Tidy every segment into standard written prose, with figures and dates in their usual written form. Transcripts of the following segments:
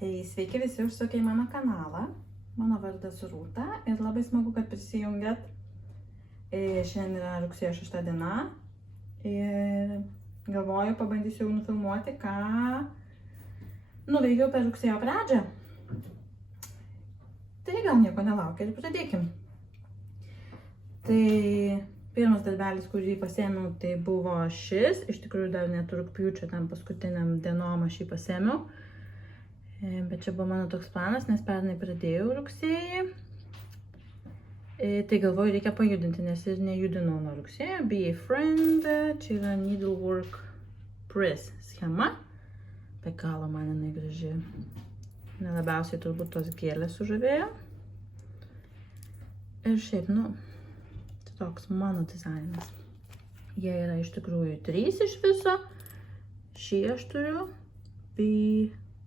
Tai sveiki visi užsukę į mano kanalą. Mano vardas Rūta ir labai smagu, kad prisijungiat. Šiandien yra rugsėjo 6 diena ir galvoju, pabandysiu jau nufilmuoti, ką nuveikiau per rugsėjo pradžią. Tai gal nieko nelaukia ir pradėkim. Tai pirmas darbelis, kurį pasėmiau, tai buvo šis. Iš tikrųjų dar net rugpjūčio tam paskutiniam dienom aš jį pasėmiau. Bet čia buvo mano toks planas, nes pernai pradėjau rugsėjį. Tai galvoju, reikia pajudinti, nes ir nejudinau nuo rugsėjo. Be a friend, čia yra Needlework Press schema. Be galo man jinai graži. Nelabiausiai turbūt tos gėlės sužavėjo. Ir šiaip, tai toks mano dizainas. Jie yra iš tikrųjų 3 iš viso. Šį aš turiu. Be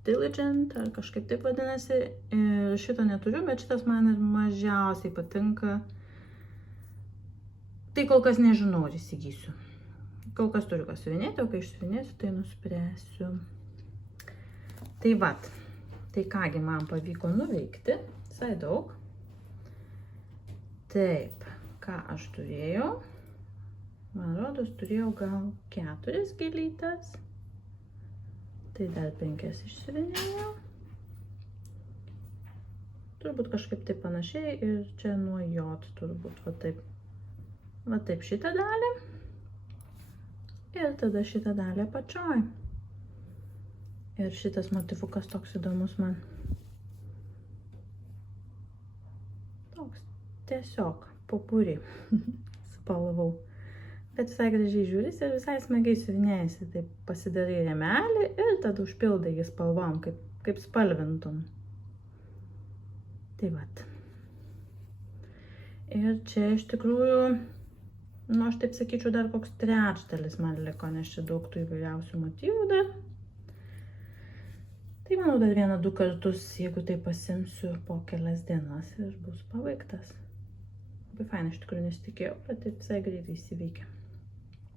Diligent, ar kažkaip taip vadinasi. Ir šito neturiu, bet šitas man ir mažiausiai patinka. Tai kol kas nežinau, ar įsigysiu. Kol kas turiu ką siuvinėti, o kai išsiuvinėsiu, tai nuspręsiu. Tai vat. Tai kągi man pavyko nuveikti. Visai daug. Taip, ką aš turėjau? Man rodos, turėjau gal 4 gėlytes. Tai dar 5 išsiuvinėjau. Turbūt kažkaip taip panašiai ir čia nuo J turbūt va taip. Va taip šitą dalį. Ir tada šitą dalį apačioj. Ir šitas motyvukas toks įdomus man. Toks tiesiog popuri spalvau. Bet visai gražiai žiūrisi ir visai smagiai siuvinėjasi. Taip pasidarai rėmelį ir tada užpildai jį spalvom, kaip spalvintum. Tai vat. Ir čia iš tikrųjų, aš taip sakyčiau, dar koks 3/3 man liko, nes čia daug tų įvairiausių motyvų dar. Tai manau dar 1-2 kartus, jeigu tai pasimsiu po kelias dienas ir bus pabaigtas. Labai fainai iš tikrųjų nesitikėjau, bet taip visai greitai įsiveikia.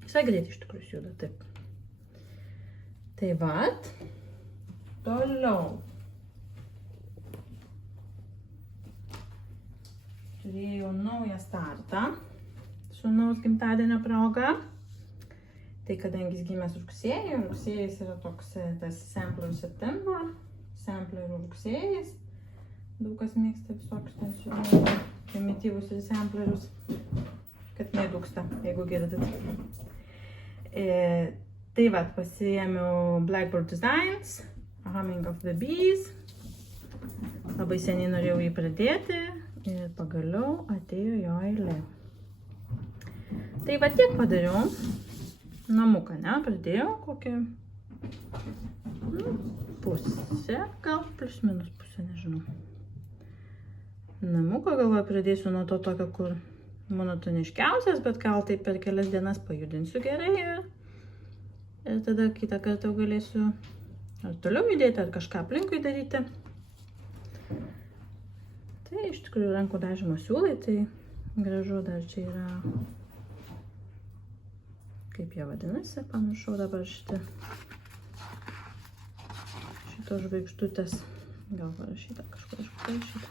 Visai greitai iš tikrųjų juda, taip. Tai vat. Toliau. Turėjau naują startą. Sūnaus gimtadienio proga. Tai kadangi jis gimęs rugsėjį, rugsėjis yra toks tas Sampler September, Sampler rugsėjis. Daug kas mėgsta visokius ten siūlyti primityvus ir samplerius, kad nedūksta, jeigu girdit. Tai vat, pasiėmiau Blackbird Designs, Humming of the Bees. Labai seniai norėjau jį pradėti ir pagaliau atėjo jo eilė. Tai va tiek padariau. Namuką, pradėjau kokį pusę, gal plus minus pusę, nežinau. Namuką galvoju pradėsiu nuo to tokio, kur monotoniškiausias, bet gal taip per kelias dienas pajudinsiu gerai ir tada kitą kartą galėsiu ar toliau judėti, ar kažką aplinkui daryti. Tai iš tikrųjų rankų dažymo siūlai, tai gražu, dar čia yra, kaip jie vadinasi, pamiršau dabar šitos žvaigždutės, gal parašyta kažkur parašyta.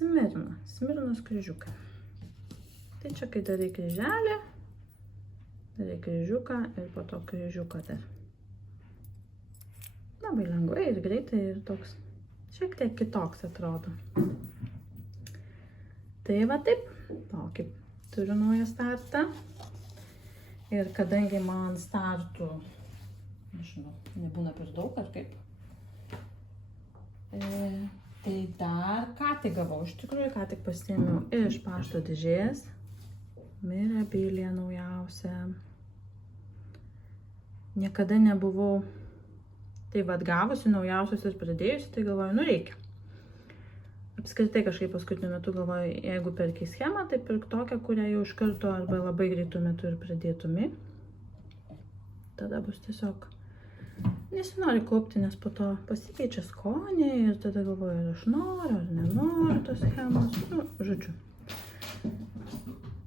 Smirnos kryžiukai. Tai čia kai darai kryželį, darai kryžiuką ir po to kryžiuką dar. Labai lengvai ir greitai ir toks šiek tiek kitoks atrodo. Tai va taip, tokį turiu naują startą. Ir kadangi man startų, nežinau, nebūna per daug ar kaip, tai dar ką tik gavau, iš tikrųjų ką tik pasiėmiau iš pašto dėžės. Mirabilia naujausia. Niekada nebuvau tai vat gavusi naujausius ir pradėjusi, tai galvoju, reikia. Apskritai kažkaip paskutiniu metu galvoju, jeigu perki schemą, tai pirk tokią, kurią jau iš karto arba labai greitų metų ir pradėtumi. Tada bus tiesiog nesinori kaupti, nes po to pasikeičia skoniai ir tada galvoju, ar aš noriu, ar nenoriu tos schemos. Žodžiu.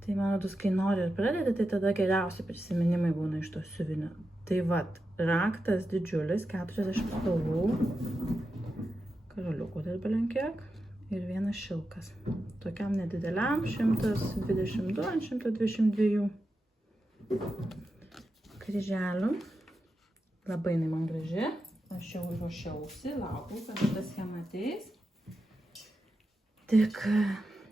Tai man rodos, kai nori ir pradedi, tai tada geriausi prisiminimai būna iš to siuvinio. Tai vat, raktas didžiulis, 40 spalvų, karoliukų dar belenkiek ir vienas šilkas. Tokiam nedideliam 122 ant 122 kryželių. Labai jinai man graži. Aš jau ruošiausi, laukiau, kad ta schema ateis. Tik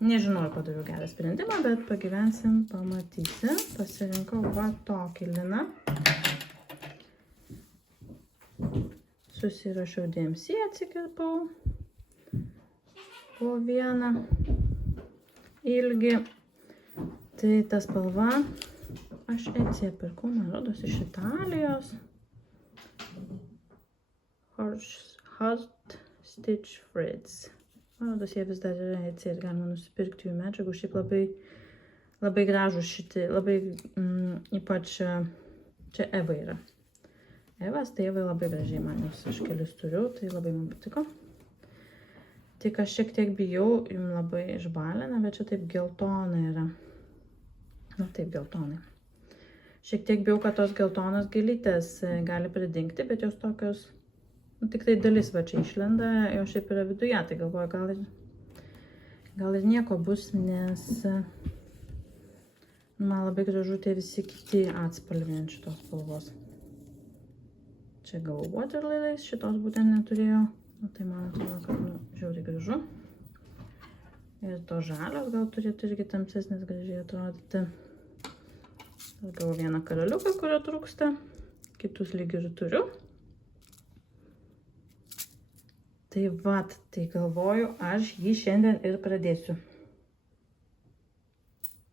nežinau, ar padariau gerą sprendimą, bet pagyvensim, pamatysim. Pasirinkau va tokį liną. Susirašiau DMC, atsikirpau po vieną ilgį. Tai ta spalva aš atsipirkau, man rodos, iš Italijos. Heart Stitch Fritz. Man rodos, jie vis dar yra ir galima nusipirkti jų medžiagų. Šiaip labai gražų šitie, labai ypač čia Eva yra. Evas, tai Evai labai gražiai man jūs, aš kelius turiu, tai labai man patiko. Tik aš šiek tiek bijau, jums labai išbalina, bet čia taip geltona yra. Nu, taip geltonai. Šiek tiek bijau, kad tos geltonos gėlytės gali pridingti, bet jos tokios, nu, tik tai dalis va čia išlenda, jo šiaip yra viduje, tai galvoju, gal ir nieko bus, nes man labai gražu tie visi kiti atspalviai ant šitos spalvos. Čia gavau waterliliais, šitos būtent neturėjau, nu, tai man atrodo, kad žiauriai gražu. Ir to žalios gal turėtų irgi tamsesnis gražiai atrodyti. Gavau vieną karoliuką, kurio trūksta, kitus lyg ir turiu. Tai vat, tai galvoju, aš jį šiandien ir pradėsiu.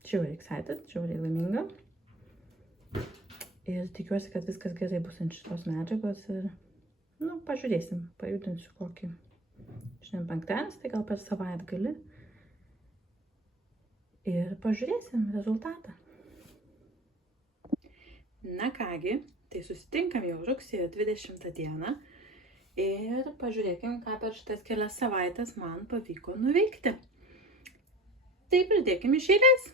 Žiauriai excited, žiauriai laiminga. Ir tikiuosi, kad viskas gerai bus ant šitos medžiagos ir, nu, pažiūrėsim, pajudinsiu kokį. Šiandien penktadienis, tai gal per savaitgalį. Ir pažiūrėsim rezultatą. Na kągi, tai susitinkam jau rugsėjo 20 dieną ir pažiūrėkim, ką per šitas kelias savaitės man pavyko nuveikti. Tai pradėkim iš eilės.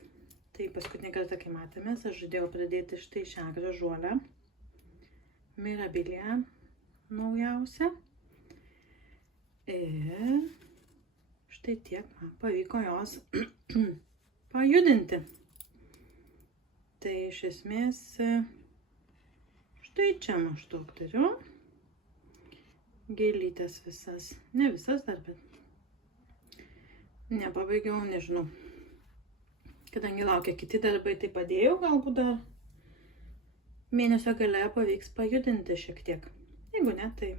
Tai paskutinį kartą, kai matėmės, aš žadėjau pradėti štai šią gražuolę Mirabilia naujausią. Ir štai tiek man pavyko jos pajudinti. Tai iš esmės štai čia maždaug turiu gėlytės visas. Ne visas dar, bet nepabaigiau, nežinau. Kadangi laukia kiti darbai, tai padėjau, galbūt dar mėnesio gale pavyks pajudinti šiek tiek. Jeigu ne, tai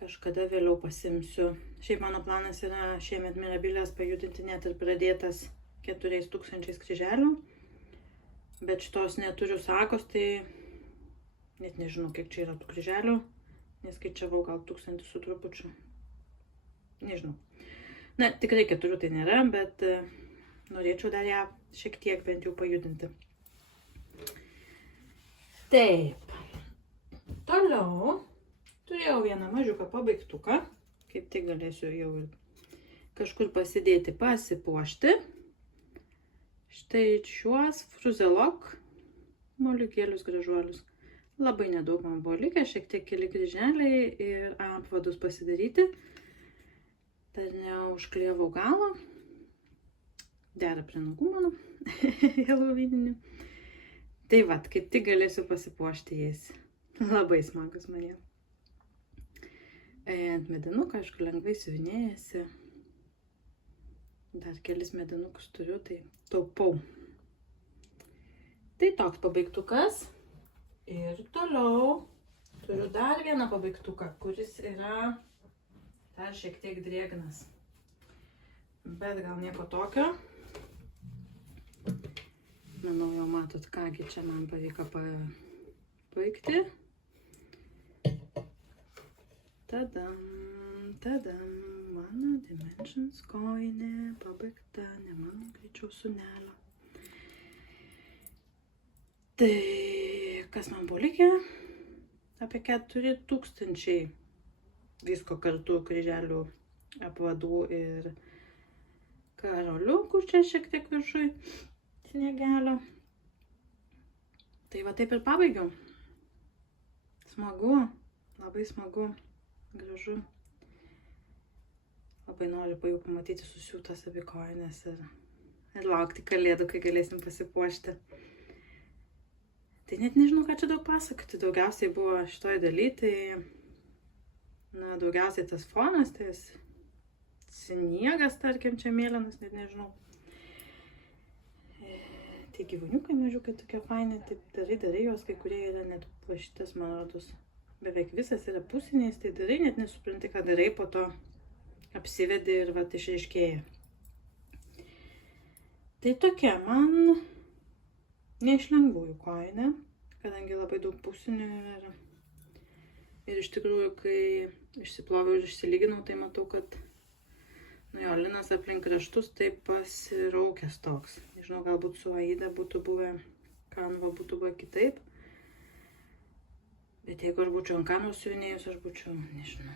kažkada vėliau pasimsiu. Šiaip mano planas yra šiemet Mirabilias pajudinti net ir pradėtas 4000 kryželių. Bet šitos neturiu sagos, tai net nežinau, kiek čia yra tų kryželių. Neskaičiavau, gal 1000 su trupučiu. Nežinau. Na, tikrai 4 tai nėra, bet norėčiau dar ją šiek tiek bent jau pajudinti. Taip. Toliau turėjau vieną mažiuką pabaigtuką. Kaip tik galėsiu jau ir kažkur pasidėti, pasipuošti. Štai šiuos Fruzelok moliūgėlius gražuolius. Labai nedaug man buvo likę, šiek tiek keli kryželiai ir apvadus pasidaryti. Dar neužklijavau galo. Dera prie nagų mano helovyninių. Tai vat, kaip tik galėsiu pasipuošti jais. Labai smagus man jie. Ant medinuką, aišku, lengvai siuvinėjasi. Dar kelis medinukus turiu, tai taupau. Tai toks pabaigtukas. Ir toliau turiu dar vieną pabaigtuką, kuris yra dar šiek tiek drėgnas. Bet gal nieko tokio. Manau, jau matot, kągi čia man pavyko pabaigti. Tadam, tadam, mano Dimensions kojinė pabaigta, ne mano, greičiau sūnelio. Tai kas man buvo likę? Apie 4000 visko kartu kryželių, apvadų ir karoliukų čia šiek tiek viršui sniegelio. Tai va taip ir pabaigiau. Smagu, labai smagu, gražu. Labai noriu jau pamatyti susiūtas abi kojines ir laukti kalėdų, kai galėsim pasipuošti. Tai net nežinau, ką čia daug pasakoti. Daugiausiai buvo šitoj daly, tai daugiausiai tas fonas, tai sniegas, tarkim, čia mėlynas, net nežinau. Tai gyvūniukai mažiukai tokie faini, taip darai juos, kai kurie yra net plašytas, man rodos. Beveik visas yra pusiniais, tai darai, net nesupranti, ką darai, po to apsivedi ir vat išreiškėja. Tai tokia man ne iš lengvųjų kojinė, kadangi labai daug pusinių ir iš tikrųjų, kai išsiploviau ir išsilyginau, tai matau, kad linas aplink kraštus taip pasiraukęs toks. Nežinau, galbūt su Aida būtų buvę, kanva būtų buvę kitaip. Bet jeigu aš būčiau ant kanvos siuvinėjus, aš būčiau, nežinau,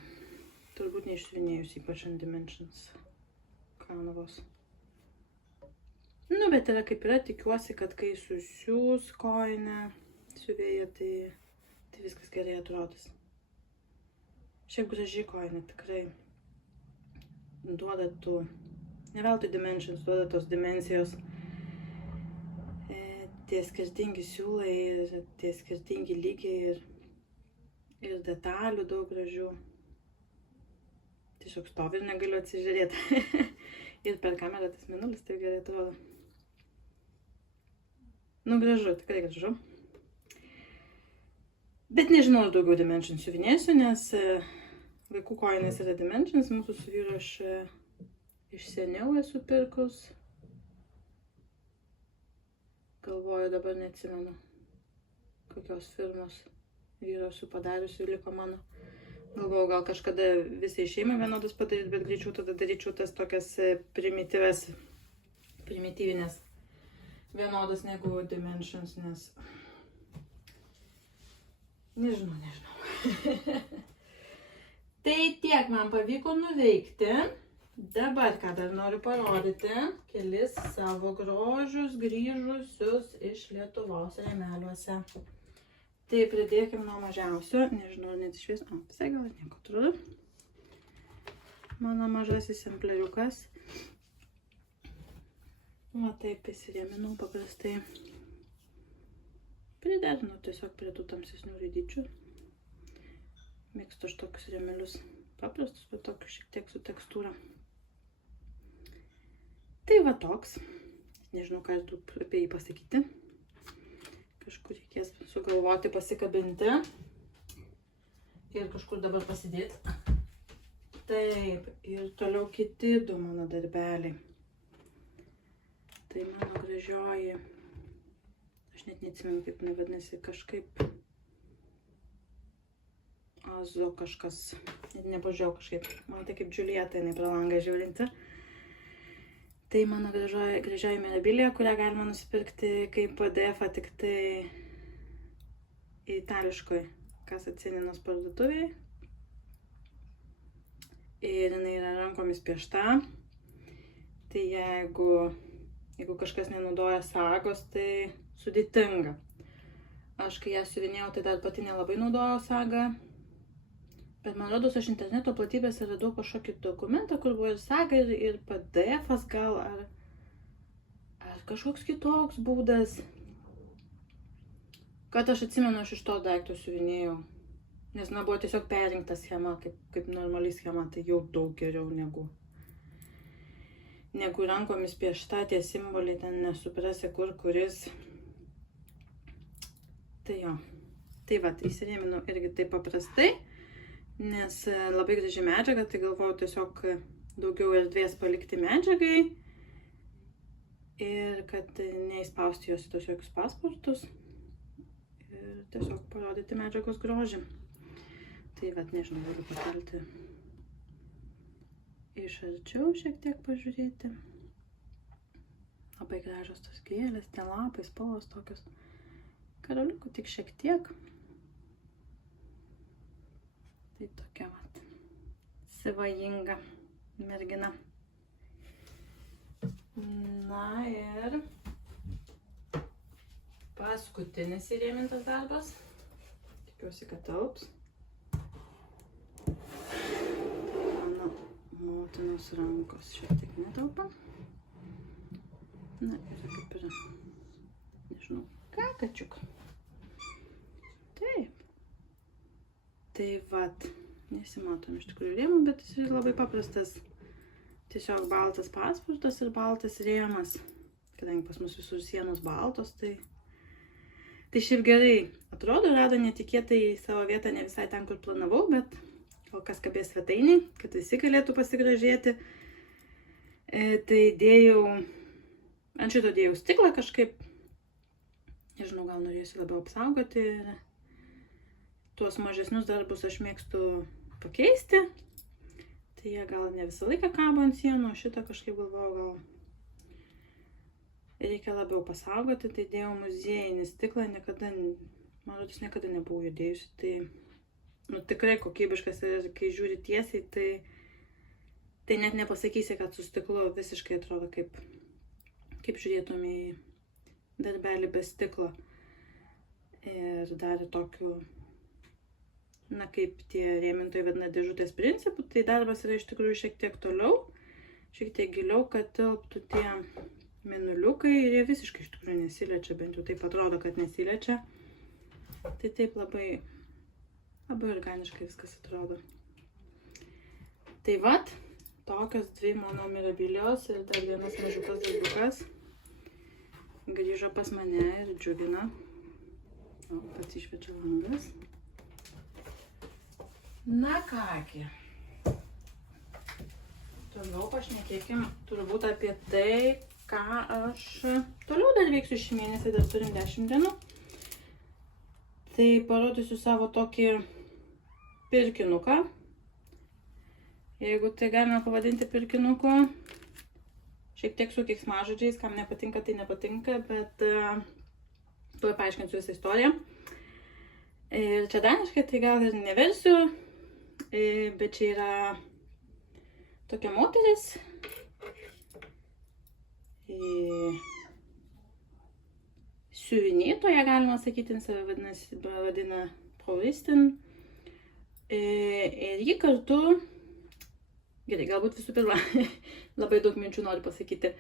turbūt neišsiuvinėjus, ypač ant Dimensions kanvos. Bet yra kaip yra, tikiuosi, kad kai susiūs kojinę siuvėja, tai viskas gerai atrodys. Šiaip graži kojinė, tikrai. Duoda ne veltui Dimensions, duoda tos dimensijos. Tie skirtingi siūlai ir tie skirtingi lygiai ir detalių daug gražių. Tiesiog stovi ir negaliu atsižiūrėti. Ir per kamerą tas mėnulis taip gerai atrodo. Gražu, tikrai gražu. Bet nežinau, ar daugiau Dimensions siuvinėsiu, nes vaikų kojinės yra Dimensions, mūsų su vyru aš iš seniau esu pirkus. Galvoju, dabar neatsimenu, kokios firmos vyro esu padariusi, liko mano. Galvoju, gal kažkada visai šeimai vienodas padaryti, bet greičiau tada daryčiau tas tokias primityvinės vienodas negu Dimensions, nes nežinau. Tai tiek man pavyko nuveikti. Dabar, ką dar noriu parodyti, kelis savo grožius grįžusius iš Lietuvos rėmeliuose. Tai pridėkim nuo mažiausio, nežinau, net išvis, visai gal nieko turiu. Mano mažasis sempleriukas. Va taip įsirėminau paprastai. Pridedinu tiesiog prie tų tamsesnių raidyčių. Mėgstu aš tokius rėmelius paprastus, bet tokius šiek tiek su tekstūra. Tai va toks. Nežinau, ką apie jį pasakyti. Kažkur reikės sugalvoti, pasikabinti. Ir kažkur dabar pasidėti. Taip, ir toliau kiti du mano darbeliai. Tai mano gražioji, aš net neatsimenu, kaip nevadinasi, kažkaip Azo kažkas, net nepažiūrėjau kažkaip, man tai kaip Džiulieta, jinai pro langą žiūrinti. Tai mano gražioji mirabilija, kurią galima nusipirkti kaip PDF, tik tai itališkoj Kasacininos parduotuvėje. Ir jinai yra rankomis piešta. Tai jeigu kažkas nenaudoja sagos, tai sudėtinga. Aš kai ją siuvinėjau, tai dar pati nelabai naudojau sagą. Bet man rodos, aš interneto platybėse radau kažkokį dokumentą, kur buvo ir saga, ir PDF-as gal, ar kažkoks kitoks būdas. Kad aš atsimenu, aš iš to daikto siuvinėjau. Nes, buvo tiesiog perrinkta schema, kaip normali schema, tai jau daug geriau negu rankomis piešta, tie simboliai ten nesuprasi kuris. Tai jo. Tai va, įsirėminau irgi taip paprastai. Nes labai graži medžiaga, tai galvoju tiesiog daugiau erdvės palikti medžiagai ir kad neįspausti jos į tos jokius pasportus ir tiesiog parodyti medžiagos grožį. Tai vat, nežinau, galiu pakelti iš arčiau šiek tiek pažiūrėti. Labai gražios tos gėlės, tie lapai, spalvos tokios. Karoliukų tik šiek tiek. Tai tokia vat svajinga mergina. Na ir paskutinis įrėmintas darbas. Tikiuosi, kad telps. Mano motinos rankos šiek tiek netelpa. Na ir kaip yra, nežinau, ką kačiuk. Taip. Tai vat, nesimatom iš tikrųjų rėmų, bet jis yra labai paprastas. Tiesiog baltas paspurtas ir baltas rėmas. Kadangi pas mus visur sienos baltos, tai šiaip gerai atrodo, rado netikėtai savo vietą ne visai ten, kur planavau, bet kol kas kabės svetainiai, kad visi galėtų pasigražėti. Tai ant šito dėjau stiklą kažkaip, nežinau, gal norėsiu labiau apsaugoti. Tuos mažesnius darbus aš mėgstu pakeisti. Tai jie gal ne visą laiką kabo ant sienų, šitą kažkaip galvojau, gal reikia labiau pasaugoti, tai dėjau muziejinį stiklą, man rodos, niekada nebuvau judėjusi, tai tikrai kokybiškas ir kai žiūri tiesiai, tai net nepasakysi, kad su stiklu visiškai atrodo kaip žiūrėtum į darbelį be stiklo. Ir dar tokiu, kaip tie rėmintojai vadina dėžutės principų, tai darbas yra iš tikrųjų šiek tiek toliau, šiek tiek giliau, kad tilptų tie mėnuliukai ir jie visiškai iš tikrųjų nesiliečia, bent jau taip atrodo, kad nesiliečia. Tai taip labai organiškai viskas atrodo. Tai vat, tokios dvi mano mirabilios ir dar vienas mažiukas darbukas grįžo pas mane ir džiugina. O, pats išvečia langas. Na kągi, toliau pašnekėkim turbūt apie tai, ką aš toliau dar veiksiu šį mėnesį, dar turim 10 dienų. Tai parodysiu savo tokį pirkinuką, jeigu tai galima pavadinti pirkinuku. Šiek tiek su keiksmažodžiais, kam nepatinka, tai nepatinka, bet tuoj paaiškinsiu visą istoriją. Ir čia daniškai, tai gal ir neversiu. Bet čia yra tokia moteris, siuvinėtoja, galima sakyti, save vadina floristin. Ir ji kartu, gerai, galbūt visų pirma, labai daug minčių noriu pasakyti.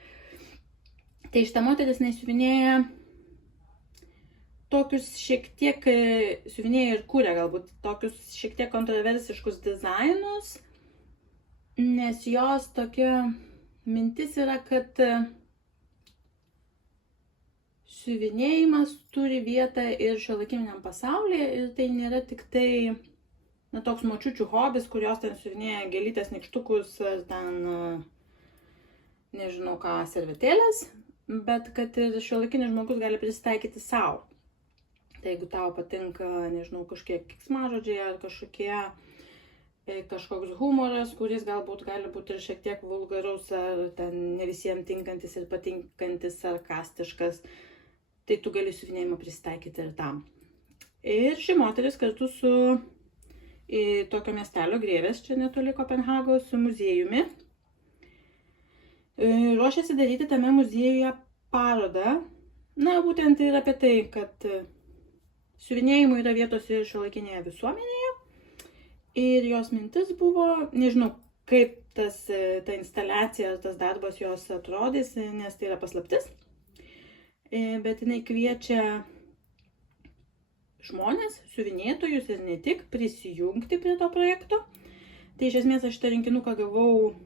Tai šita moteris siuvinėja tokius šiek tiek siuvinėja ir kūrė galbūt tokius šiek tiek kontroversiškus dizainus, nes jos tokia mintis yra, kad siuvinėjimas turi vietą ir šiuolaikiniam pasaulyje ir tai nėra tik tai toks močiučių hobis, kurios ten siuvinėja gėlytės, nykštukus ar ten, nežinau ką, servetėlės, bet kad ir šiuolaikinis žmogus gali prisitaikyti savo. Tai jeigu tau patinka, nežinau, kažkiek keiksmažodžiai ar kažkoks humoras, kuris galbūt gali būti ir šiek tiek vulgarus ar ten ne visiems tinkantis ir patinkantis sarkastiškas, tai tu gali siuvinėjimą prisitaikyti ir tam. Ir ši moteris kartu su tokio miestelio Grėvės, čia netoli Kopenhagos, su muziejumi, ruošiasi daryti tame muziejuje parodą. Na, būtent ir apie tai, kad siuvinėjimų yra vietos ir šiuolaikinėje visuomenėje. Ir jos mintis buvo, nežinau, kaip ta instaliacija, tas darbas jos atrodys, nes tai yra paslaptis. Bet jinai kviečia žmonės, siuvinėtojus ir ne tik, prisijungti prie to projekto. Tai iš esmės aš šitą rinkinuką gavau,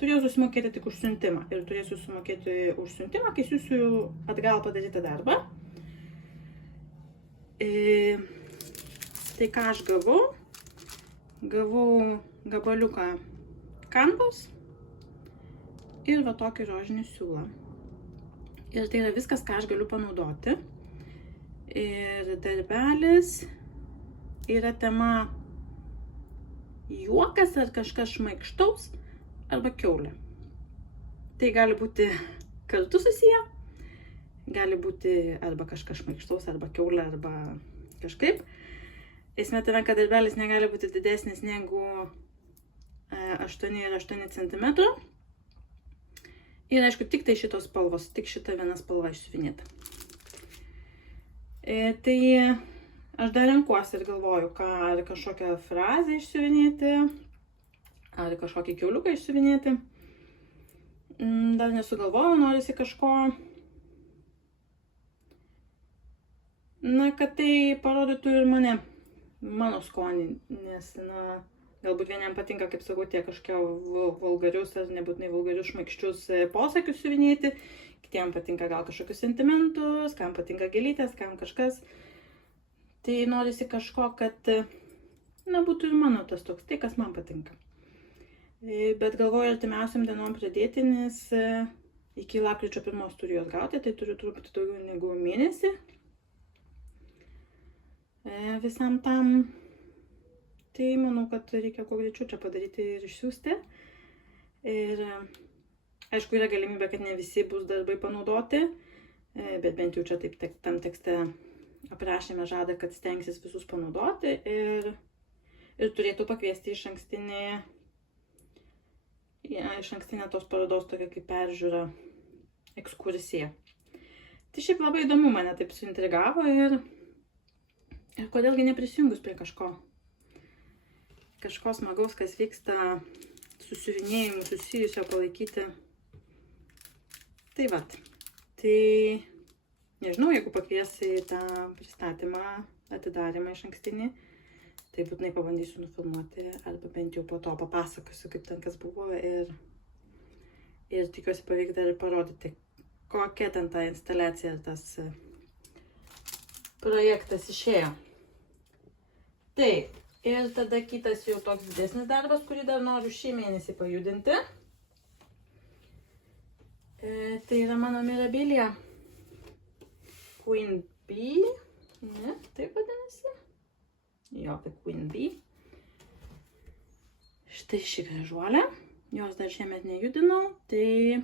turėjau susimokėti tik už siuntimą. Ir turėsiu sumokėti už siuntimą, kai siųsiu atgal padarytą darbą. Tai ką aš gavau? Gavau gabaliuką kanvos ir va tokį rožinį siūlą. Ir tai yra viskas, ką aš galiu panaudoti. Ir darbelis yra tema juokas ar kažkas šmaikštaus arba kiaulė. Tai gali būti kartu susiję. Gali būti arba kažkas šmaikštaus, arba kiaulė, arba kažkaip. Esmė tame, kad darbelis negali būti didesnis negu 8 ir 8 cm. Ir aišku, tik tai šitos spalvos, tik šita viena spalva išsiuvinėta. Tai aš dar renkuosi ir galvoju, ar kažkokią frazę išsiuvinėti, ar kažkokį kiauliuką išsiuvinėti. Dar nesugalvojau, norisi kažko, kad tai parodytų ir mano skonį, nes, galbūt vieniem patinka, kaip sakau, tie kažkokie vulgarius ar nebūtinai vulgarius šmaikščius posakius siuvinėti, kitiem patinka gal kažkokius sentimentus, kam patinka gėlytės, kam kažkas. Tai norisi kažko, kad, būtų ir mano tas toks, tai kas man patinka. Bet galvoju artimiausiam dienom pradėti, nes iki lapkričio 1 turiu jos gauti, tai turiu truputį daugiau negu mėnesį visam tam. Tai manau, kad reikia kuo greičiau čia padaryti ir išsiųsti. Ir aišku, yra galimybė, kad ne visi bus darbai panaudoti, bet bent jau čia taip tam tekste aprašėme žada, kad stengsis visus panaudoti ir turėtų pakviesti iš ankstinę tos parodos tokia kaip peržiūra ekskursija. Tai šiaip labai įdomu, mane taip suintrigavo ir kodėlgi neprisijungus prie kažko smagaus, kas vyksta su siuvinėjimu susijusio palaikyti. Tai vat. Tai nežinau, jeigu pakviesi į tą pristatymą, atidarymą iš ankstinį, tai būtinai pabandysiu nufilmuoti arba bent jau po to papasakosiu, kaip ten kas buvo ir tikiuosi pavyks dar parodyti, kokia ten ta instaliacija ir tas projektas išėjo. Taip. Ir tada kitas jau toks didesnis darbas, kurį dar noriu šį mėnesį pajudinti. Tai yra mano Mirabilia Queen Bee. Ne, taip vadinasi. Jo, tai Queen Bee. Štai ši gražuolė. Jos dar šiemet nejudinau. Tai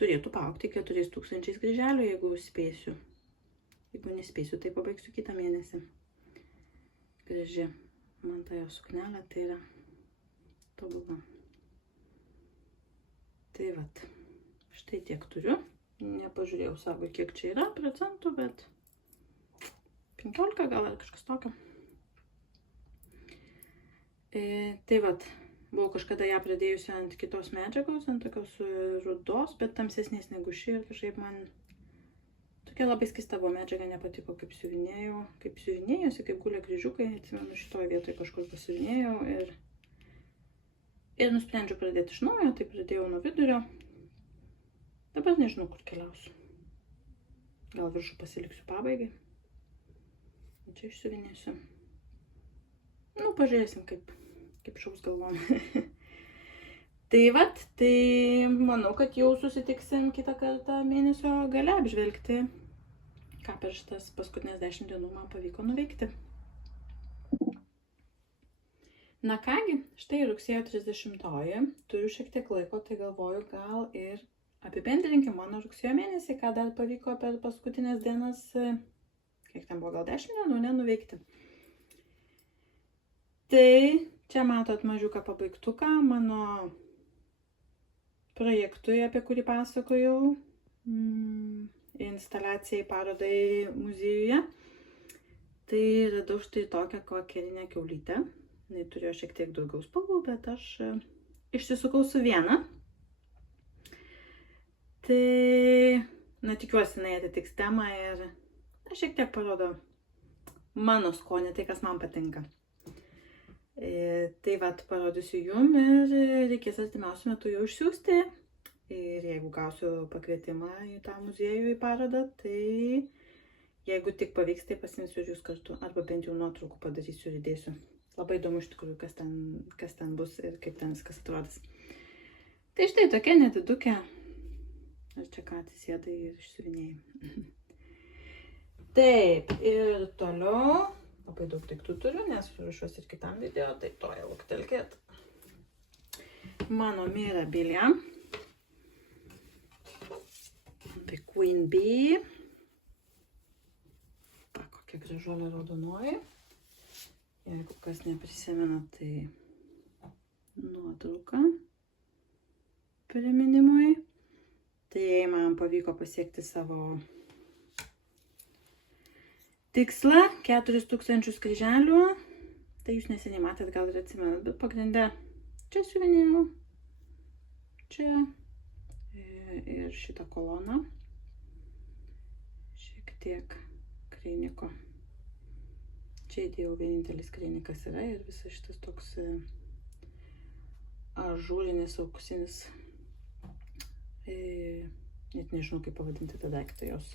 turėtų paaugti 4000 kryželių, jeigu spėsiu. Jeigu nespėsiu, tai pabaigsiu kitą mėnesį. Graži. Man ta jo suknelė, tai yra tobula. Tai vat. Štai tiek turiu. Nepažiūrėjau savo, kiek čia yra procentų, bet 15 gal ar kažkas tokio. Tai vat. Buvau kažkada ją pradėjusi ant kitos medžiagos, ant tokios rudos, bet tamsesnės negu ši ir kažkaip man tokia labai skysta buvo medžiaga, nepatiko, kaip siuvinėjusi, kaip gulė kryžiukai. Atsimenu, šitoje vietoje kažkur pasiuvinėjau ir nusprendžiau pradėti iš naujo, tai pradėjau nuo vidurio. Dabar nežinau, kur keliausiu. Gal viršų pasiliksiu pabaigai. Čia išsiuvinėsiu. Pažiūrėsim, kaip šaus galvom. Tai vat, tai manau, kad jau susitiksim kitą kartą mėnesio gale apžvelgti, ką per šitas paskutinės 10 dienų man pavyko nuveikti. Na kągi, štai rugsėjo 30-oji, turiu šiek tiek laiko, tai galvoju gal ir apibendrinkim mano rugsėjo mėnesį, ką dar pavyko per paskutinės dienas, kiek ten buvo, gal 10 dienų, nenuveikti. Tai čia matot mažiuką pabaigtuką mano projektui, apie kurį pasakojau, instaliacijai parodai muziejuje. Tai radau štai tokią kokerinę kiaulytę. Jis turėjo šiek tiek daugiau spalvų, bet aš išsisukau su viena. Tai, tikiuosi, jinai atitiks temą ir šiek tiek parodo mano skonį, tai kas man patinka. Tai vat parodysiu jum ir reikės artimiausiu metu jau išsiųsti. Ir jeigu gausiu pakvietimą į tą muziejų į parodą, tai jeigu tik pavyks, tai pasimsiu ir jūs kartu. Arba bent jau nuotraukų padarysiu ir įdėsiu. Labai įdomu iš tikrųjų, kas ten bus ir kaip ten viskas atrodys. Tai štai tokia nedidukė. Ar čia ką atsisėdai ir išsiuvinėjai. Taip, ir toliau. Labai daug daiktų turiu, nes ruošiuosi ir kitam video, tai to jau luktelkėt. Mano Mirabilia. Tai Queen Bee. Kokia gražuolė raudonoji. Jeigu kas neprisimena, tai nuotrauka. priminimui. Tai man pavyko pasiekti savo tikslą, 4000 kryželių. Tai jūs neseniai matėt, gal ir atsimenat, bet pagrinde čia siuvinėjau, čia ir šitą koloną. Šiek tiek kreiniko. Čia įdėjau vienintelis kreinikas yra ir visas šitas toks ažūrinis, auksinis, net nežinau kaip pavadinti tą daiktą jos,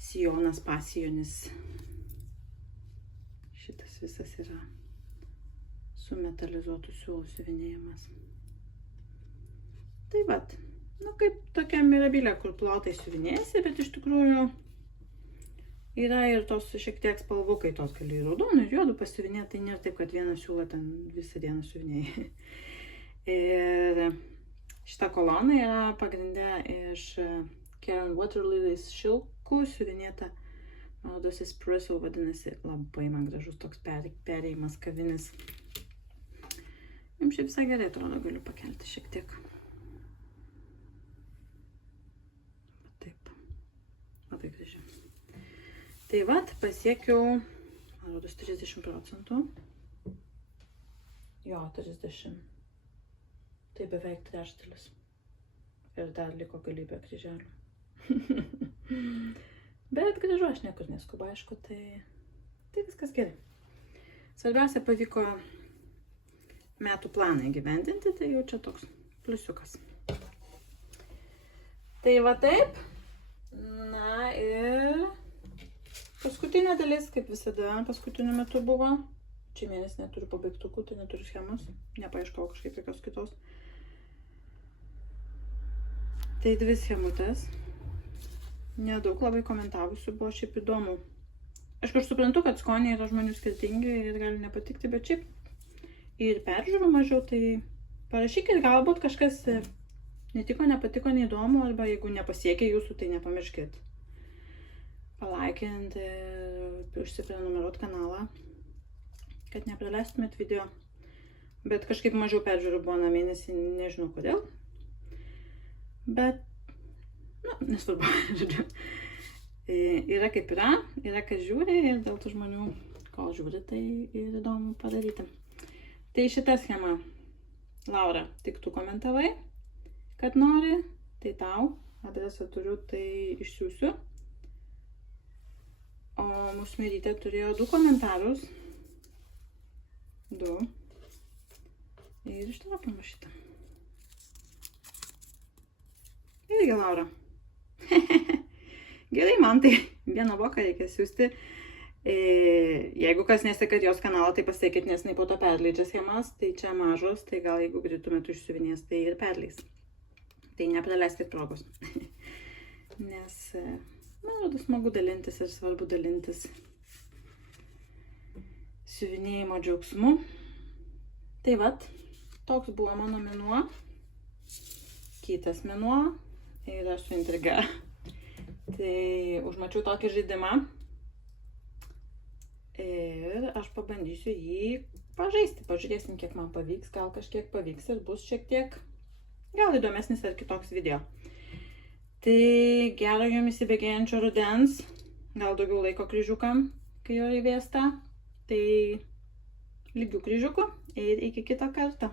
sijonas, pasijonis. Šitas visas yra su metalizuotų siūlų siuvinėjimas. Tai vat, kaip tokia mirabilia, kur plotai siuvinėjasi, bet iš tikrųjų yra ir tos šiek tiek spalvukai, tos gali ir raudonų, ir juodų pasiuvinėti, tai nėra taip, kad vieną siūlą ten visą dieną siuvinėjai. Ir šita kolona yra pagrinde iš Karen Waterlilies šilkų siuvinėta, man rodos espresso vadinasi, labai man gražus toks perėjimas kavinis. Jums šiaip visai gerai atrodo, galiu pakelti šiek tiek. Taip, labai gražiai. Tai vat, pasiekiau, man rodos, 30%. Jo, 30. Tai beveik trečdalis. Ir dar liko galybė kryželių. Bet grįžu, aš niekur neskubu, aišku, tai viskas gerai. Svarbiausia, pavyko metų planą įgyvendinti, tai jau čia toks pliusiukas. Tai va taip. Na ir paskutinė dalis, kaip visada, paskutiniu metu buvo. Čia mėnesį neturiu pabaigtukų, tai neturiu schemos. Nepaieškau kažkaip jokios kitos. Tai 2 schemutės. Nedaug labai komentavusių buvo, šiaip įdomu. Aš suprantu, kad skoniai yra žmonių skirtingi ir gali nepatikti, bet šiaip ir peržiūrų mažiau, tai parašykit, galbūt kažkas netiko, nepatiko, neįdomu, arba jeigu nepasiekė jūsų, tai nepamirškit palaikinti ir užsiprenumeruot kanalą, kad nepraleistumėt video. Bet kažkaip mažiau peržiūrų buvo na mėnesį, nežinau kodėl. Bet, nesvarbu, žodžiu. Yra kaip yra kas žiūri ir dėl tų žmonių, kol žiūri, tai ir įdomu padaryti. Tai šita schema, Laura, tik tu komentavai, kad nori, tai tau, adresą turiu, tai išsiųsiu. O Musmirytė turėjo 2 komentarus. 2. Ir iš tavo pamašyta. Irgi Laura. Gerai, man tai vieną voką reikia siųsti. Jeigu kas nesekat jos kanalą, tai pasiekit, nes jinai po to perleidžia schemas. Tai čia mažos, tai gal jeigu greitų metų išsiuvinės, tai ir perleis. Tai nepraleiskit progos. Nes man rodo smagu dalintis ir svarbu dalintis siuvinėjimo džiaugsmu. Tai vat, toks buvo mano mėnuo. Kitas mėnuo yra su intriga. Tai užmačiau tokį žaidimą ir aš pabandysiu jį pažaisti. Pažiūrėsim, kiek man pavyks, gal kažkiek pavyks ir bus šiek tiek gal įdomesnis ar kitoks video. Tai gero jums įsibėgėjančio rudens, gal daugiau laiko kryžiukam, kai jo įvėsta. Tai lygių kryžiukų ir iki kito karto.